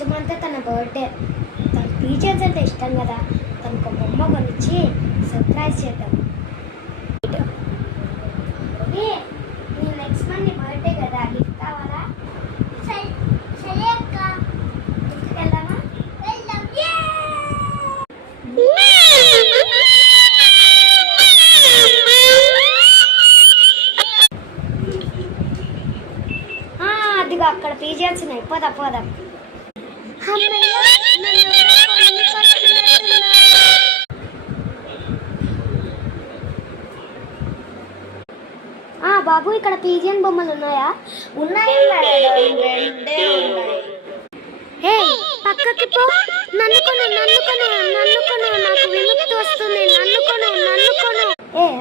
Next month తన birthday. తన teachers అంటే ఇష్టం కదా, తనకు ఒక బొమ్మ కొనిచ్చి సర్ప్రైజ్ చేద్దాం. నెక్స్ట్ మంత్ నీ బర్త్డే కదా, గిఫ్ట్ కావాలా? సరే అక్క, గిఫ్ట్కి వెళ్దామా? వెళ్దాం. అదిగో అక్కడ పీజియన్స్ ఉన్నాయి, పోదాం పోదాం. బాబు, ఇక్కడ పీజియన్ బొమ్మలు ఉన్నాయా? ఉన్నాయి మేడం, రెండే ఉన్నాయి. హే, పక్కకి పో. నన్ను కొను, నన్ను కొను, నన్ను కొను, నాకు విముక్తి వస్తుంది. నన్ను కొను, నన్ను కొను.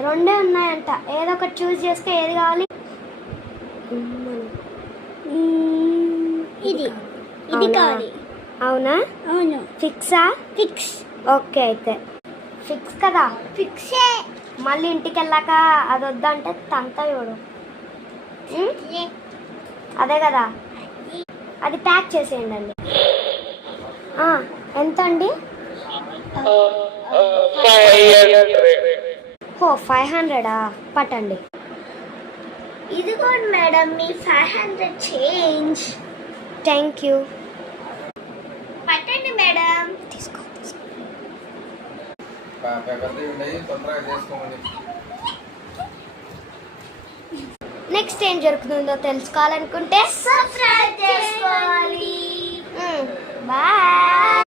రెండే ఉన్నాయంట, ఏదో ఒకటి చూస్ చేస్తే ఏది కావాలి? ఇది ఇది కావాలి. అవునా? అవును. ఫిక్సా? ఫిక్స్. ఓకే, అయితే ఫిక్స్ కదా? ఫిక్సే. మళ్ళీ ఇంటికి వెళ్ళాక అది వద్దంటే తంత చూడు. అదే కదా, అది ప్యాక్ చేసేయండి అండి. ఎంత అండి? 500. పట్టండి. ఇదిగోండి madam, me 500 change. Thank you. పట్టండి మేడం. తీసుకో. నెక్స్ట్ ఏం జరుగుతుందో తెలుసుకోవాలనుకుంటే సబ్స్క్రైబ్ చేసుకోవాలి. బాయ్.